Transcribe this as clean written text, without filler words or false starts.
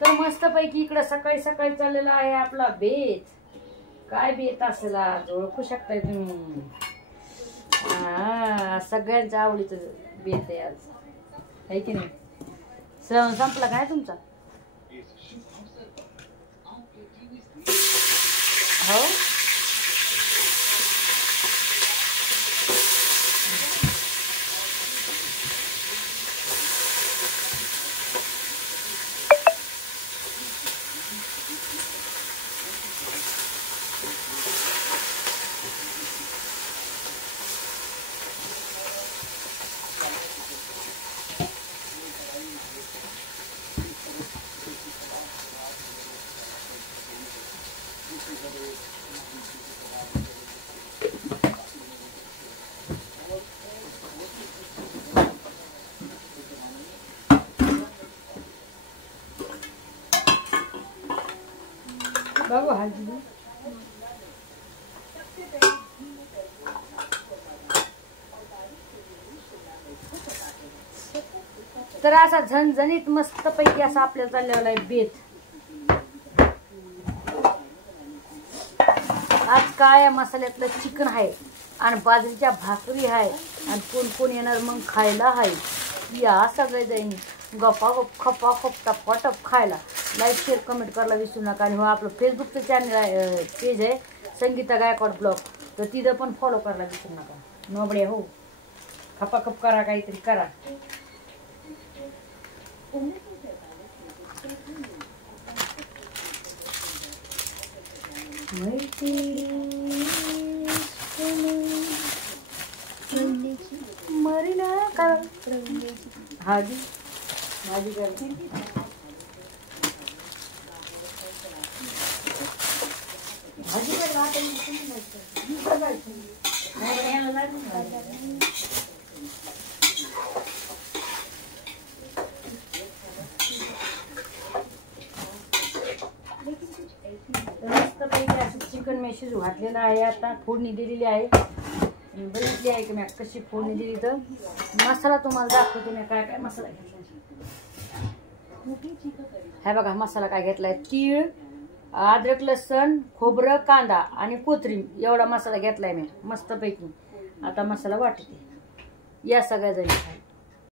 तर मस्तपैकी इकडं सकाळी सकाळी चाललेला आहे आपला बेत. काय बेत असेल आज ओळखू शकताय तुम्ही. सगळ्यांच्या आवडीचं बेत आहे आज, आहे की नाही. सण संपला काय तुमचा? हो बाबू हळदी. तर असा झणझणीत मस्तपैकी असा आपल्याला चाललेला आहे बेत. आज काळ्या मसाल्यातलं चिकन आहे आणि बाजरीच्या भाकरी आहे आणि कोण कोण येणार मग खायला आहे. या सगळे जाईन गप्पा गप खपा खप टप्पा खायला. लाईक शेअर कमेंट करायला विसरू नका. आणि हो आपलं फेसबुकचं चॅनल आहे, पेज आहे संगीता गायकवाड ब्लॉग, तर तिथं पण फॉलो करायला विसरू नका. नोबडे हो खपा खप करा, काहीतरी करा. मरीना करा भाजी भाजी करते. भाजी मस्तपैकी असं चिकन मी शिजू घातलेलं आहे. आता फोडणी दिलेली आहे. बघितली आहे की मी कशी फोडणी दिली. तर मसाला तुम्हाला दाखवते मी काय काय मसाला घेतला. हे बघा मसाला काय घेतलाय. तीळ, अद्रक, लसण, खोबरं, कांदा आणि कोथिंबीर एवढा मसाला घेतलाय मी मस्तपैकी. आता मसाला वाटते. या सगळ्या जणी